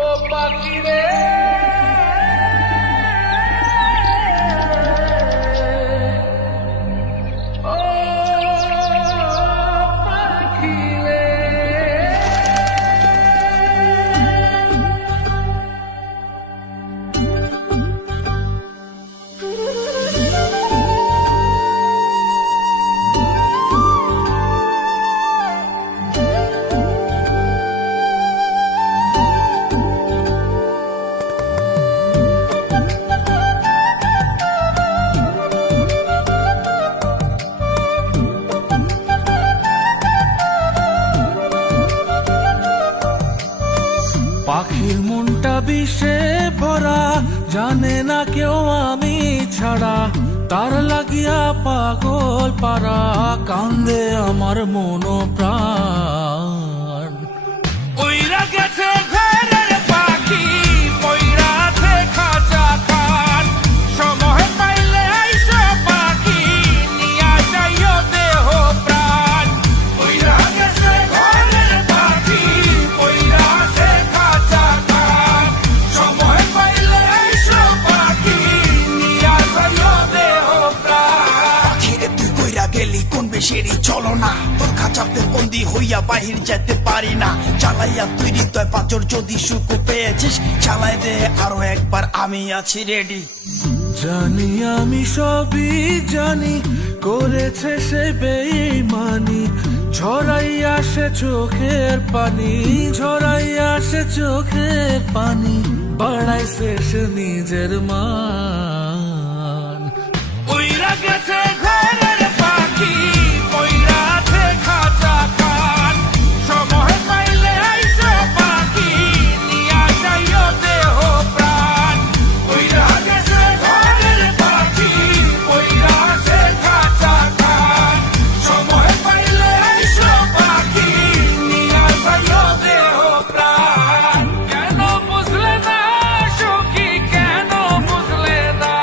ও পাখি রে ও পাখি রে পাখির মনটা বিষে ভরা, জানে না কেউ আমি ছাড়া, তার লাগিয়া পাগল পারা, কান্দে আমার মন প্রাণ। উইরা গেছে ঘরের পাখি, পইরা আছে খাঁচা খান, সময় পাইলে আইসো পাখি, নিয়া যাইও দেহ প্রাণ। উইরা গেছে ঘরের পাখি, পইরা আছে খাঁচা খান, সময় পাইলে আইসো পাখি, নিয়া যাইও দেহ প্রাণ। পাখিরে তুই কইরা গেলি কোন বেশেরই চলো না, তোর খাঁচাতে বন্দি হইয়া বাহির যেতে পারি না। চালাইয়া তুই হৃদয় পাথর, যদি সুখ পেয়েছিস চালাই দে আরো একবার, আমি আছি রেডি। জানি আমি সবই জানি, করেছে সে বেঈমানি, ঝরাইয়া সে চোখের পানি, ঝরাইয়া সে চোখের পানি, বাড়াইছে সে নিজের মান। উইরা গেছে ঘরের পাখি, পইরা আছে খাঁচা খান, সময় পাইলে আইসো পাখি, নিয়া যাইও দেহ প্রাণ। উইরা গেছে ঘরের পাখি, পইরা আছে খাঁচা খান, সময় পাইলে আইসো পাখি, নিয়া যাইও দেহ প্রাণ। কেন বুঝলে না সখী, কেন বুঝলে না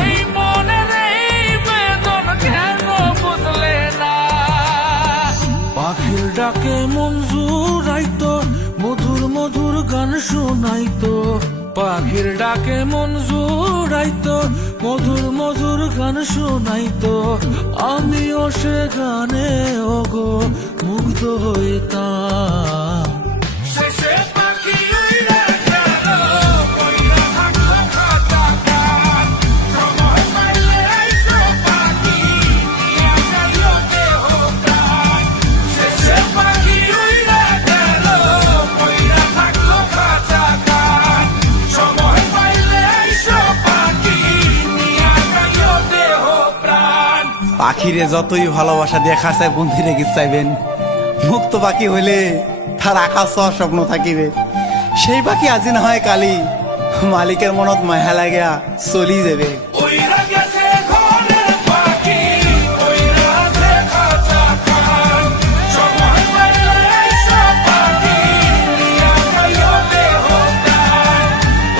এই মনের এই বেদন, কেন বুঝলে না? পাখির ডাকে মন জুড়াইতো, মধুর মধুর গান শোনাইতো, পাখির ডাকে মন জুড়াইতো, মধুর মধুর গান শোনাইতো, আমিও সে গানে ওগো মুগ্ধ হইতাম। শেষে পাখি উইরা গেল, পইরা থাকলো খাঁচা খান, সময় পাইলে আইসো পাখি, নিয়া যাইও দেহ প্রাণ। শেষে পাখি উইরা গেল, পইরা থাকলো খাঁচা খান, সময় পাইলে আইসো পাখি, নিয়া যাইও দেহ প্রাণ। পাখিরে যতই ভালোবাসা দিয়ে খাঁচায় বন্দি রেখে চাইবেন, মুক্ত পাখি হইলে তার আকাশ স্বপ্ন থাকিবে। সেই পাখি আজি না হয় কালি, মালিকের মনত মায়া লাগিয়া চলি যাবে। উইরা গেছে ঘরের পাখি, পইরা আছে খাঁচা খান, সময় পাইলে আইসো পাখি, নিয়া যাইও দেহ প্রাণ।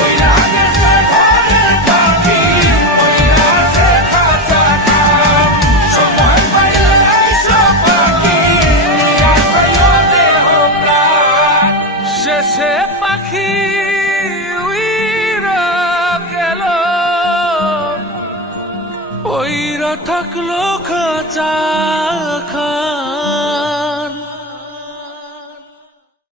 উইরা গেছে ঘরের পাখি, পইরা আছে খাঁচা খান, সময় পাইলে আইসো পাখি, নিয়া যাইও দেহ প্রাণ। শেষে পাখি উইরা গেল, পইরা থাকলো খাঁচা খান।